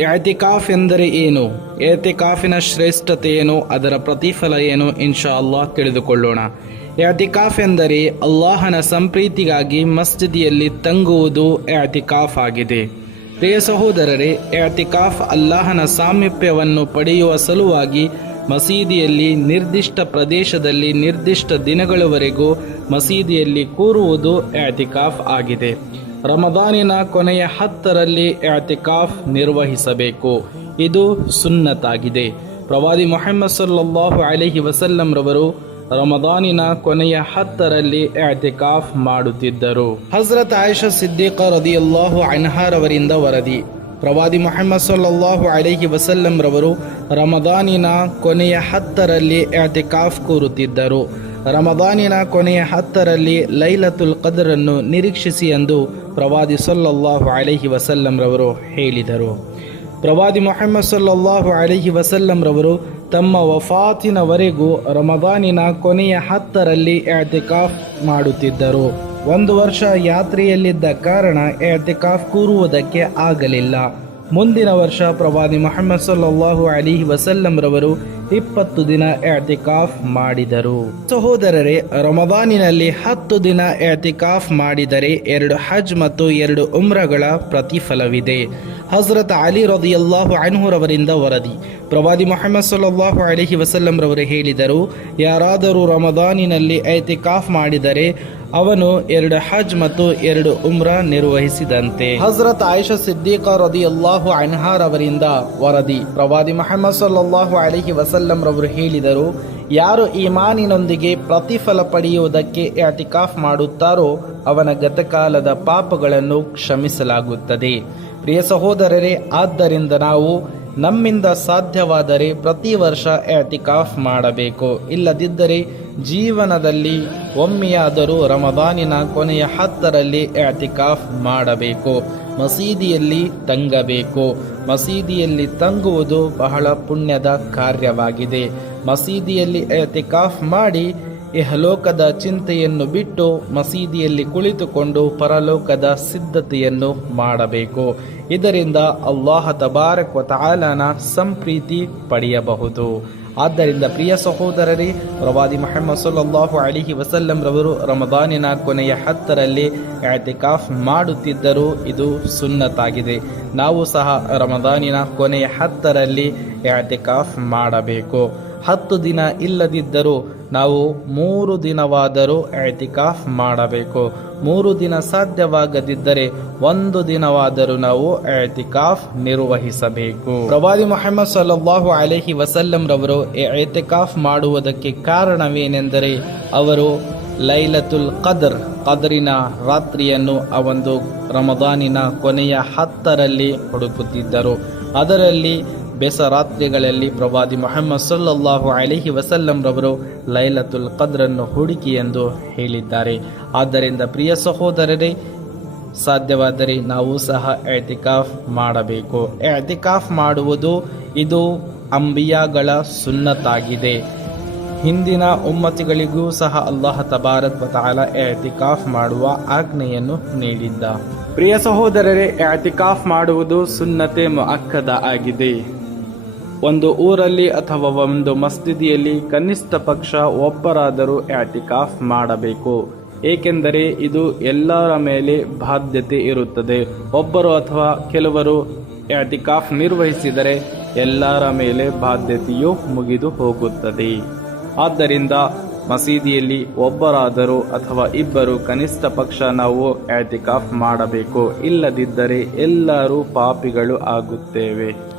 ಎತಿಕಾಫ್ ಎಂದರೆ ಏನು? ಎತಿಕಾಫಿನ ಶ್ರೇಷ್ಠತೆ ಏನು ಅದರ ಪ್ರತಿಫಲ ಏನು? ಇನ್ಶಾ ಅಲ್ಲಾಹ್ ತಿಳಿದುಕೊಳ್ಳೋಣ. ಎತಿಕಾಫ್ ಎಂದರೆ ಅಲ್ಲಾಹನ ಸಂಪ್ರೀತಿಗಾಗಿ ಮಸ್ಜಿದಿಯಲ್ಲಿ ತಂಗುವುದು ಎತಿಕಾಫ್ ಆಗಿದೆ. ಪ್ರಿಯ ಸಹೋದರರೇ ಎತಿಕಾಫ್ ಅಲ್ಲಾಹನ ಸಾಮೀಪ್ಯವನ್ನು ಪಡೆಯುವ ಸಲುವಾಗಿ ಮಸೀದಿಯಲ್ಲಿ ನಿರ್ದಿಷ್ಟ ಪ್ರದೇಶದಲ್ಲಿ ನಿರ್ದಿಷ್ಟ ದಿನಗಳವರೆಗೂ ಮಸೀದಿಯಲ್ಲಿ ಕೂರುವುದು ಎತಿಕಾಫ್ ಆಗಿದೆ. ರಮದಾನಿನ ಕೊನೆಯ ಹತ್ತರಲ್ಲಿ ಎತಿಕಾಫ್ ನಿರ್ವಹಿಸಬೇಕು. ಇದು ಸುನ್ನತಾಗಿದೆ. ಪ್ರವಾದಿ ಮೊಹಮ್ಮದ್ ಸಲ್ಲಾಹು ಅಲೈಹಿ ವಸಲ್ಲಂ ರವರು ರಮದಾನಿನ ಕೊನೆಯ ಹತ್ತರಲ್ಲಿ ಎತಿಕಾಫ್ ಮಾಡುತ್ತಿದ್ದರು. ಹಜರತ್ ಆಯಿಷಾ ಸಿದ್ದಿಕ ರದಿಯಲ್ಲಾಹು ಅನ್ಹಾರವರಿಂದ ವರದಿ. ಪ್ರವಾದಿ ಮೊಹಮ್ಮದ್ ಸಲ್ಲಾಹು ಅಲೈಹಿ ವಸಲ್ಲಂ ರವರು ರಮದಾನಿನ ಕೊನೆಯ ಹತ್ತರಲ್ಲಿ ಎತಿಕಾಫ್ ಕೂರುತ್ತಿದ್ದರು. ರಮದಾನಿನ ಕೊನೆಯ ಹತ್ತರಲ್ಲಿ ಲೈಲತುಲ್ ಕದರನ್ನು ನಿರೀಕ್ಷಿಸಿ ಎಂದು ಪ್ರವಾದಿ ಸಲ್ಲಲ್ಲಾಹು ಅಲಹಿ ವಸಲ್ಲಂ ರವರು ಹೇಳಿದರು. ಪ್ರವಾದಿ ಮೊಹಮ್ಮದ್ ಸಲ್ಲಲ್ಲಾಹು ಅಲಹಿ ವಸಲ್ಲಂ ರವರು ತಮ್ಮ ವಫಾತಿನವರೆಗೂ ರಮದಾನಿನ ಕೊನೆಯ ಹತ್ತರಲ್ಲಿ ಎತಿಕಾಫ್ ಮಾಡುತ್ತಿದ್ದರು. ಒಂದು ವರ್ಷ ಯಾತ್ರೆಯಲ್ಲಿದ್ದ ಕಾರಣ ಎತಿಕಾಫ್ ಕೂರುವುದಕ್ಕೆ ಆಗಲಿಲ್ಲ. ಮುಂದಿನ ವರ್ಷ ಪ್ರವಾದಿ ಮೊಹಮ್ಮದ್ ಸಲ್ಲಲ್ಲಾಹು ಅಲಿ ವಸಲ್ಲಂ ರವರು ಇಪ್ಪತ್ತು ದಿನ ಎತಿಕಾಫ್ ಮಾಡಿದರು. ಸಹೋದರರೇ, ರಮದಾನಿನಲ್ಲಿ ಹತ್ತು ದಿನ ಎತಿಕಾಫ್ ಮಾಡಿದರೆ ಎರಡು ಹಜ್ ಮತ್ತು ಎರಡು ಉಮ್ರಗಳ ಪ್ರತಿಫಲವಿದೆ. ಹಜರತ್ ಅಲಿ ರದಿಯಲ್ಲಾಹು ಅನ್ಹುರವರಿಂದ ವರದಿ. ಪ್ರವಾದಿ ಮೊಹಮ್ಮದ್ ಸಲ್ಲಲ್ಲಾಹು ಅಲಿಹಿ ವಸಲ್ಲಂ ರವರು ಹೇಳಿದರು, ಯಾರಾದರೂ ರಮದಾನಿನಲ್ಲಿ ಐತಿಕಾಫ್ ಮಾಡಿದರೆ ಅವನು ಎರಡು ಹಜ್ ಮತ್ತು ಎರಡು ಉಮ್ರಾ ನಿರ್ವಹಿಸಿದಂತೆ. ಹಜರತ್ ಆಯಿಷ ಸಿದ್ದೀಕ ರದಿಯಲ್ಲಾಹು ಅನ್ಹಾರ್ ಅವರಿಂದ ವರದಿ. ಪ್ರವಾದಿ ಮೊಹಮ್ಮದ್ ಸಲ್ಲಲ್ಲಾಹು ಅಲಿಹಿ ವಸಲ್ಲಂ ರವರು ಹೇಳಿದರು, ಯಾರು ಈಮಾನಿನೊಂದಿಗೆ ಪ್ರತಿಫಲ ಪಡೆಯುವುದಕ್ಕೆ ಎಟಿಕಾಫ್ ಮಾಡುತ್ತಾರೋ ಅವನ ಗತಕಾಲದ ಪಾಪಗಳನ್ನು ಕ್ಷಮಿಸಲಾಗುತ್ತದೆ. ಪ್ರಿಯ ಸಹೋದರರೇ, ಆದ್ದರಿಂದ ನಾವು ನಮ್ಮಿಂದ ಸಾಧ್ಯವಾದರೆ ಪ್ರತಿ ವರ್ಷ ಎಟಿಕಾಫ್ ಮಾಡಬೇಕು. ಇಲ್ಲದಿದ್ದರೆ ಜೀವನದಲ್ಲಿ ಒಮ್ಮೆಯಾದರೂ ರಮದಾನಿನ ಕೊನೆಯ ಹತ್ತರಲ್ಲಿ ಎಟಿಕಾಫ್ ಮಾಡಬೇಕು. ಮಸೀದಿಯಲ್ಲಿ ತಂಗಬೇಕು. ಮಸೀದಿಯಲ್ಲಿ ತಂಗುವುದು ಬಹಳ ಪುಣ್ಯದ ಕಾರ್ಯವಾಗಿದೆ. ಮಸೀದಿಯಲ್ಲಿ ಎತಿಕಾಫ್ ಮಾಡಿ ಇಹಲೋಕದ ಚಿಂತೆಯನ್ನು ಬಿಟ್ಟು ಮಸೀದಿಯಲ್ಲಿ ಕುಳಿತುಕೊಂಡು ಪರಲೋಕದ ಸಿದ್ಧತೆಯನ್ನು ಮಾಡಬೇಕು. ಇದರಿಂದ ಅಲ್ಲಾಹ ತಬಾರಕ್ ವತಾಲನ ತಾಲನ ಸಂಪ್ರೀತಿ ಪಡೆಯಬಹುದು. ಆದ್ದರಿಂದ ಪ್ರಿಯ ಸಹೋದರರೇ, ಪ್ರವಾದಿ ಮೊಹಮ್ಮದ್ ಸಲ್ಲಲ್ಲಾಹು ಅಲಿಹಿ ವಸಲ್ಲಂ ರವರು ರಮದಾನಿನ ಕೊನೆಯ ಹತ್ತರಲ್ಲಿ ಎತಿಕಾಫ್ ಮಾಡುತ್ತಿದ್ದರು. ಇದು ಸುನ್ನತಾಗಿದೆ. ನಾವು ಸಹ ರಮದಾನಿನ ಕೊನೆಯ ಹತ್ತರಲ್ಲಿ ಎತಿಕಾಫ್ ಮಾಡಬೇಕು. ಹತ್ತು ದಿನ ಇಲ್ಲದಿದ್ದರೂ ನಾವು ಮೂರು ದಿನವಾದರೂ ಐತಿಕಾಫ್ ಮಾಡಬೇಕು. ಮೂರು ದಿನ ಸಾಧ್ಯವಾಗದಿದ್ದರೆ ಒಂದು ದಿನವಾದರೂ ನಾವು ಐತಿಕಾಫ್ ನಿರ್ವಹಿಸಬೇಕು. ಪ್ರವಾದಿ ಮೊಹಮ್ಮದ್ ಸಲ್ಲಲ್ಲಾಹು ಅಲೈಹಿ ವಸಲ್ಲಂ ರವರು ಎತಿಕಾಫ್ ಮಾಡುವುದಕ್ಕೆ ಕಾರಣವೇನೆಂದರೆ ಅವರು ಲೈಲತುಲ್ ಕದರ್ ಕದರಿನ ರಾತ್ರಿಯನ್ನು ಆ ಒಂದು ರಮದಾನಿನ ಕೊನೆಯ ಹತ್ತರಲ್ಲಿ ಹುಡುಕುತ್ತಿದ್ದರು. ಅದರಲ್ಲಿ ಬೆಸರಾತ್ರಿಗಳಲ್ಲಿ ಪ್ರವಾದಿ ಮೊಹಮ್ಮದ್ ಸಲ್ಲಾಹು ಅಲಿಹಿ ವಸಲ್ಲಂ ರವರು ಲೈಲತುಲ್ ಕದ್ರನ್ನು ಹುಡುಕಿ ಎಂದು ಹೇಳಿದ್ದಾರೆ. ಆದ್ದರಿಂದ ಪ್ರಿಯ ಸಹೋದರರೇ, ಸಾಧ್ಯವಾದರೆ ನಾವು ಸಹ ಎತಿಕಾಫ್ ಮಾಡಬೇಕು. ಎತಿಕಾಫ್ ಮಾಡುವುದು ಇದು ಅಂಬಿಯಾಗಳ ಸುನ್ನತಾಗಿದೆ. ಹಿಂದಿನ ಉಮ್ಮತಿಗಳಿಗೂ ಸಹ ಅಲ್ಲಾಹ ತಬಾರತ್ ವತಾಲ ಎತಿಕಾಫ್ ಮಾಡುವ ಆಜ್ಞೆಯನ್ನು ನೀಡಿದ್ದ. ಪ್ರಿಯ ಸಹೋದರರೇ ಎತಿಕಾಫ್ ಮಾಡುವುದು ಸುನ್ನತೆ ಅಕ್ಕದ ಆಗಿದೆ. ಒಂದು ಊರಲ್ಲಿ ಅಥವಾ ಒಂದು ಮಸ್ಜಿದಿಯಲ್ಲಿ ಕನಿಷ್ಠ ಪಕ್ಷ ಒಬ್ಬರಾದರೂ ಆಟಿಕಾಫ್ ಮಾಡಬೇಕು. ಏಕೆಂದರೆ ಇದು ಎಲ್ಲರ ಮೇಲೆ ಬಾಧ್ಯತೆ ಇರುತ್ತದೆ. ಒಬ್ಬರು ಅಥವಾ ಕೆಲವರು ಆಟಿಕಾಫ್ ನಿರ್ವಹಿಸಿದರೆ ಎಲ್ಲರ ಮೇಲೆ ಬಾಧ್ಯತೆಯು ಮುಗಿದು ಹೋಗುತ್ತದೆ. ಆದ್ದರಿಂದ ಮಸೀದಿಯಲ್ಲಿ ಒಬ್ಬರಾದರೂ ಅಥವಾ ಇಬ್ಬರು ಕನಿಷ್ಠ ಪಕ್ಷ ನಾವು ಆಟಿಕಾಫ್ ಮಾಡಬೇಕು. ಇಲ್ಲದಿದ್ದರೆ ಎಲ್ಲರೂ ಪಾಪಿಗಳು ಆಗುತ್ತೇವೆ.